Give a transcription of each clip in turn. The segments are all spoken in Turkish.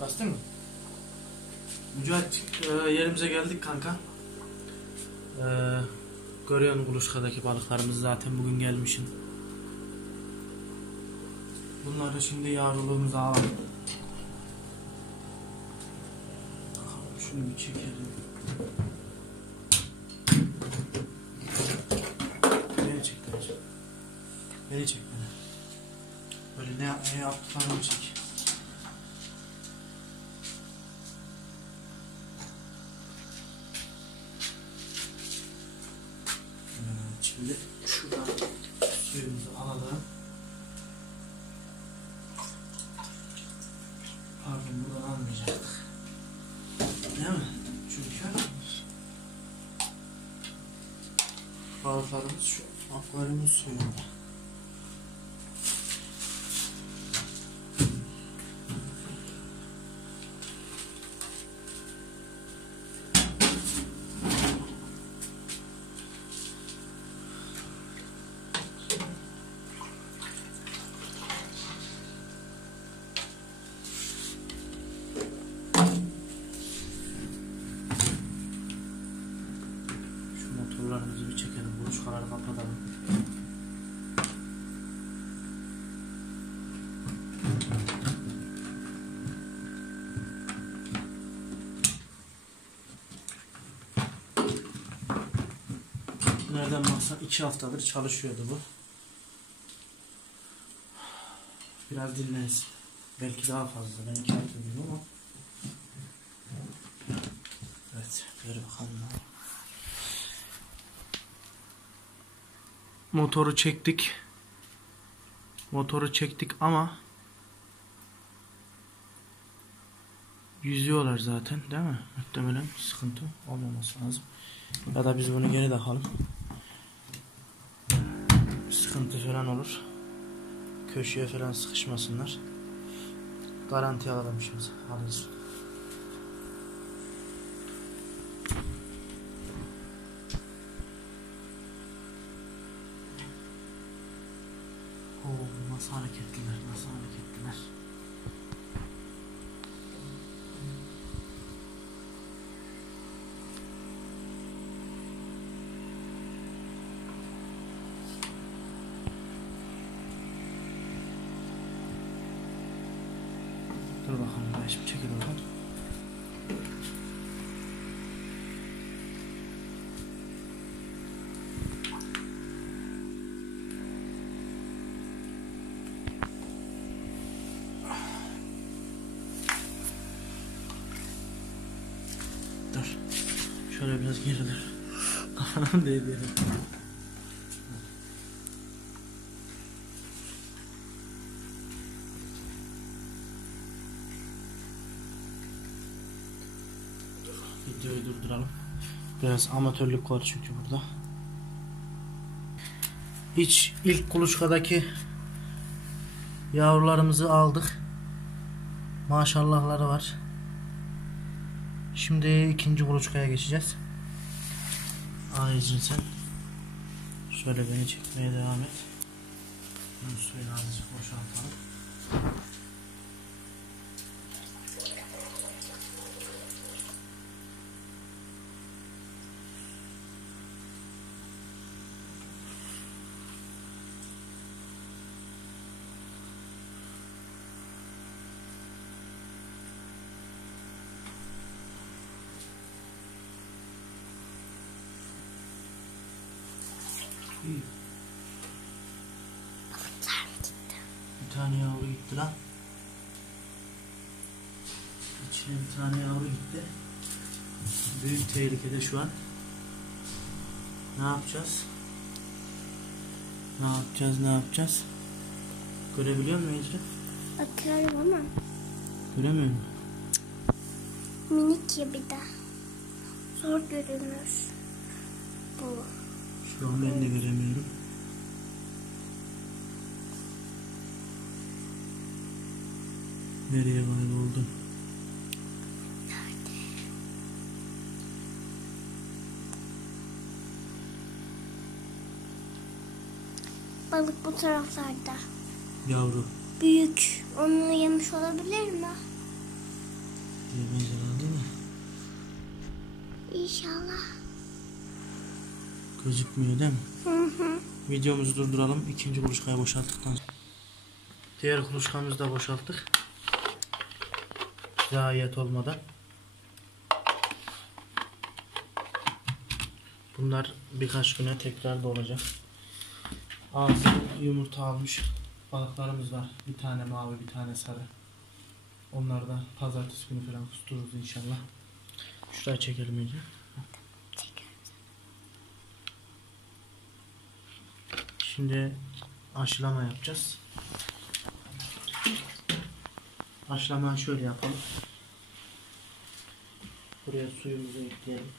Bastın mı? Mücahit e, yerimize geldik kanka. E, görüyorsun kuluçkadaki balıklarımız zaten bugün gelmişim. Bunları şimdi yavruluğumuza alalım. Şunu bir çekelim. Beni çek bence. Beni çek beni. Böyle ne, ne yaptıklarını çek. Evet, Şimdi şuradan suyumuzu alalım. Pardon buradan almayacaktık. Değil mi? Çünkü balıklarımız şu akvaryumun suyunda. Nereden baksan iki haftadır çalışıyordu bu. Biraz dinlensin. Belki daha fazla. Ben iki hafta ama. Evet. Ver bakalım. Motoru çektik. Motoru çektik ama yüzüyorlar zaten değil mi? Muhtemelen sıkıntı olmaması lazım. Ya da biz bunu geri takalım. Sıkıntı falan olur. Köşeye falan sıkışmasınlar. Garanti alalım şimdi. Alırız. Oo, nasıl hareketliler, nasıl hareketliler. Şöyle biraz gerilir. Kafana. Videoyu durduralım. Biraz amatörlük var çünkü burada. Hiç ilk kuluçkadaki yavrularımızı aldık. Maşallahları var. Şimdi ikinci kuluçkaya geçeceğiz. Ayıcın sen. Şöyle beni çekmeye devam et. Bunun suyunu azıcık boşaltalım. İyi. Bir tane yavru gitti lan. İçine bir tane yavru gitti. Büyük tehlikede şu an. Ne yapacağız? Ne yapacağız, ne yapacağız? Görebiliyor musun Ecre? Bakıyorum ama Göremiyor musun? minik ya bir de. Zor görünür. Bu. Şu an ben de göremiyorum. Nereye kayboldun? Balık bu taraflarda. Yavru. Büyük. Onu yemiş olabilir mi? gözükmeyecek değil mi? İnşallah. Gözükmüyor değil mi? Hı hı. Videomuzu durduralım. İkinci kuluçkayı boşalttıktan sonra. Diğer kuluçkamızı da boşalttık. Zayiat olmadan. Bunlar birkaç güne tekrar dolacak. Ağzı yumurta almış balıklarımız var. Bir tane mavi, bir tane sarı. Onlar da pazartesi günü falan kustururuz inşallah. Şuraya çekelim önce. Şimdi aşılama yapacağız. Aşılamayı şöyle yapalım. Buraya suyumuzu ekleyelim.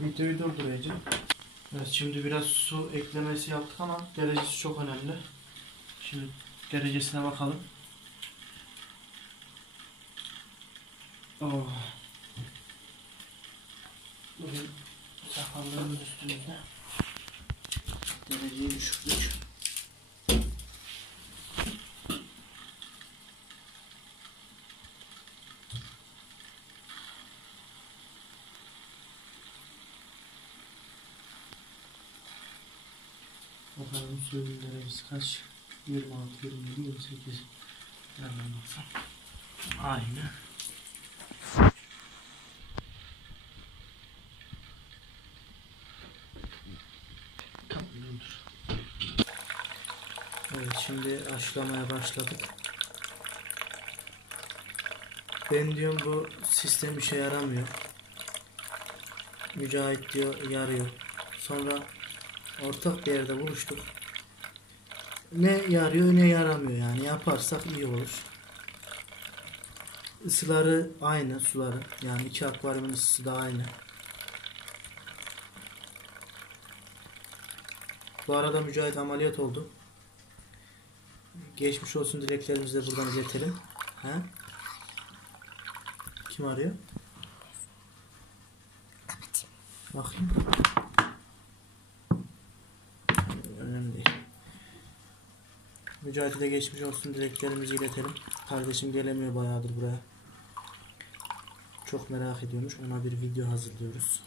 Videoyu durduracağım. Evet şimdi biraz su eklemesi yaptık ama derecesi çok önemli. Şimdi derecesine bakalım. Oh. Bugün sakallarımız üstümüzde. Dereceyi düşürdük. Bakalım suyun derecesi kaç? 26, 27, 28. Nereden baksam? Aynı. Evet şimdi aşılamaya başladık. Ben diyorum bu sistem işe yaramıyor. Mücahit diyor yarıyor. Sonra ortak bir yerde buluştuk. Ne yarıyor ne yaramıyor yani yaparsak iyi olur. Isıları aynı suları yani iki akvaryumun ısısı da aynı. Bu arada Mücahit ameliyat oldu. Geçmiş olsun dileklerimizi de buradan iletelim. He? Kim arıyor? Bakayım. Önemli değil. Mücahit'e geçmiş olsun dileklerimizi iletelim. Kardeşim gelemiyor bayağıdır buraya. Çok merak ediyormuş. Ona bir video hazırlıyoruz.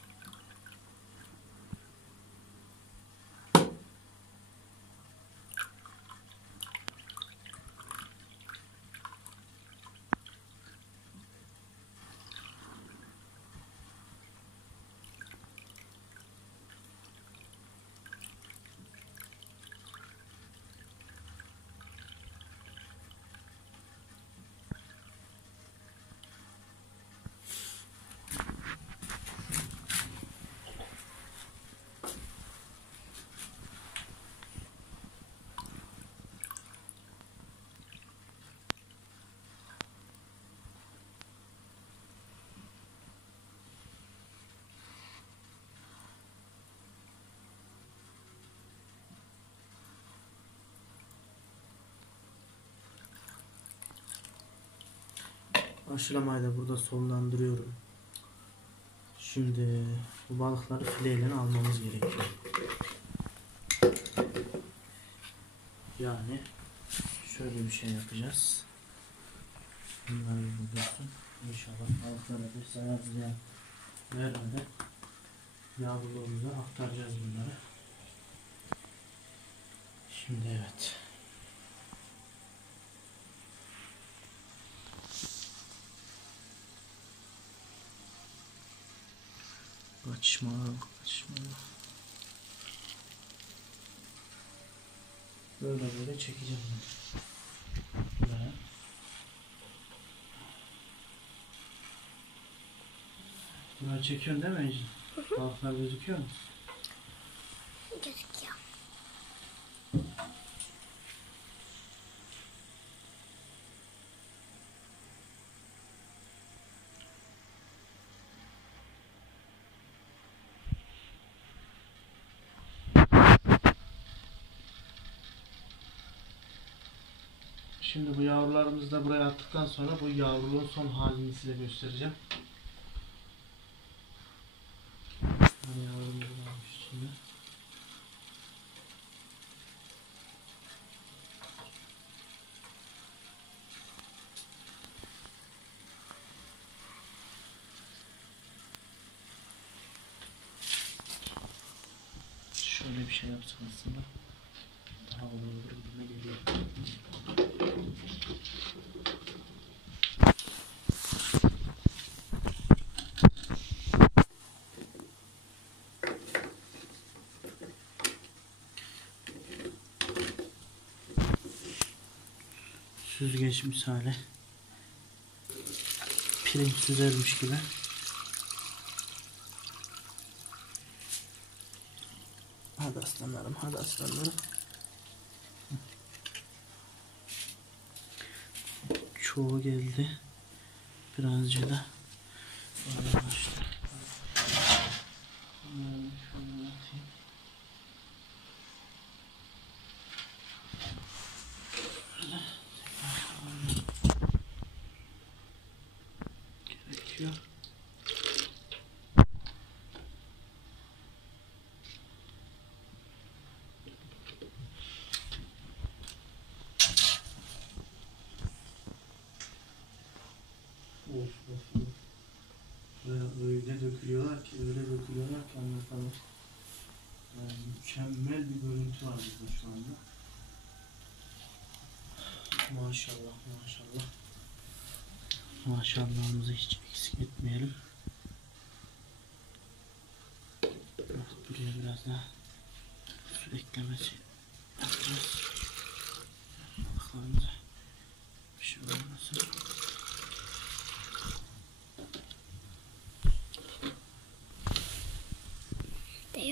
Aşılamayı da burada sonlandırıyorum. Şimdi bu balıkları fileyle almamız gerekiyor. Yani şöyle bir şey yapacağız. Bunları bulursun. İnşallah balıklara bir zarar ziyan vermeden yavruluğumuza aktaracağız bunları. Şimdi evet. Kaçma, kaçma. Böyle böyle çekeceğim. Buraya. Buraya çekiyorsun değil mi Ecin? Balıklar gözüküyor mu? Gözüküyor. Şimdi bu yavrularımızı da buraya attıktan sonra bu yavruluğun son halini size göstereceğim. Bu yavrumuz varmış içinde. Şöyle bir şey yapsak aslında daha olur gibime geliyor. Süzgeç misali. Pirinç süzermiş gibi. Hadi aslanlarım, hadi aslanlarım. Çoğu geldi. Birazcık da arkadaşlar. Bunları şöyle atayım. Böyle tekrar koyalım. Gerekiyor. Of of of. Ve öyle dökülüyorlar ki, öyle dökülüyorlar ki anlatamam. Yani mükemmel bir görüntü var burada şu anda. Maşallah maşallah. Maşallahımızı hiç eksik etmeyelim. Buraya biraz daha su eklemesi yapacağız. Bakalım bir şey olmasın.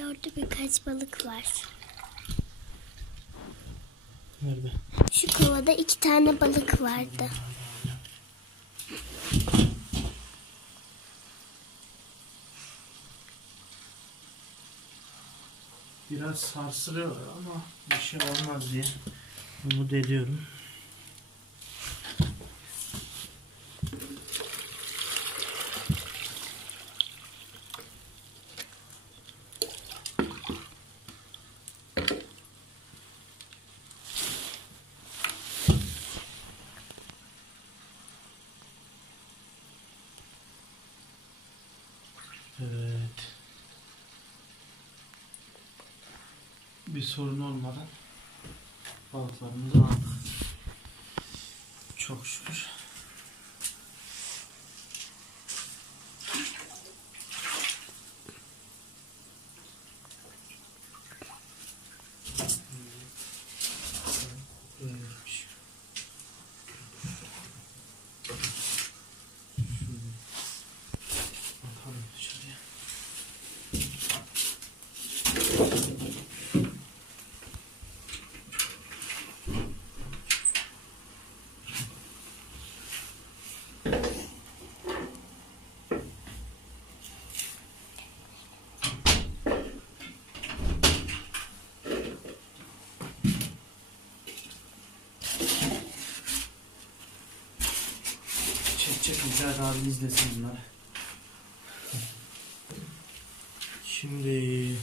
Orada birkaç balık var. Nerede? Şu kovada iki tane balık vardı. Biraz sarsılıyor ama bir şey olmaz diye umut ediyorum. Evet. Bir sorun olmadan balıklarımızı aldık. Çok şükür. Böyleymiş. Şöyle Bakalım dışarıya. Çek çek Mücahit abi izlesin bunları. Şimdi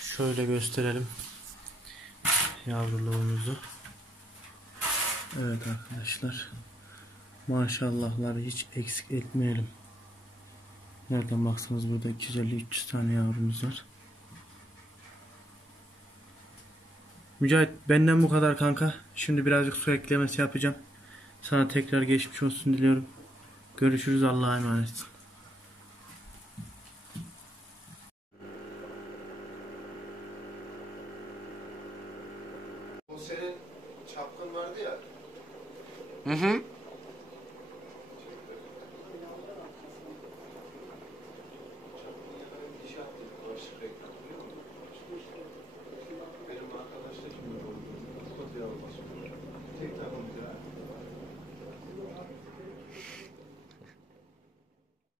şöyle gösterelim yavruluğumuzu. Evet arkadaşlar. Maşallahları hiç eksik etmeyelim. Nereden baksanız burada 250-300 tane yavrumuz var. Mücahit benden bu kadar kanka. Şimdi birazcık su eklemesi yapacağım. Sana tekrar geçmiş olsun diliyorum. Görüşürüz Allah'a emanet. O senin çapkın vardı ya. Hı hı.